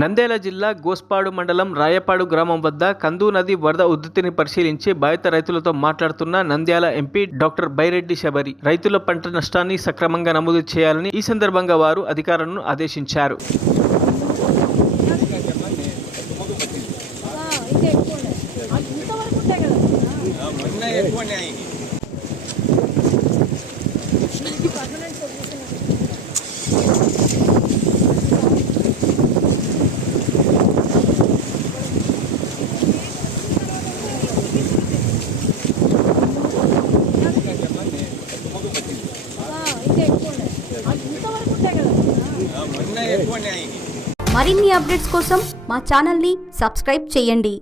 నంద్యాల జిల్లా గోస్పాడు మండలం రాయపాడు గ్రామం వద్ద కందు నది వరద ఉధృతిని పరిశీలించి బాధిత రైతులతో మాట్లాడుతున్న నంద్యాల ఎంపీ డాక్టర్ బైరెడ్డి శబరి రైతుల పంట నష్టాన్ని సక్రమంగా నమోదు చేయాలని ఈ సందర్భంగా వారు అధికారులను ఆదేశించారు. మరిన్ని అప్డేట్స్ కోసం మా ఛానల్ని సబ్స్క్రైబ్ చేయండి.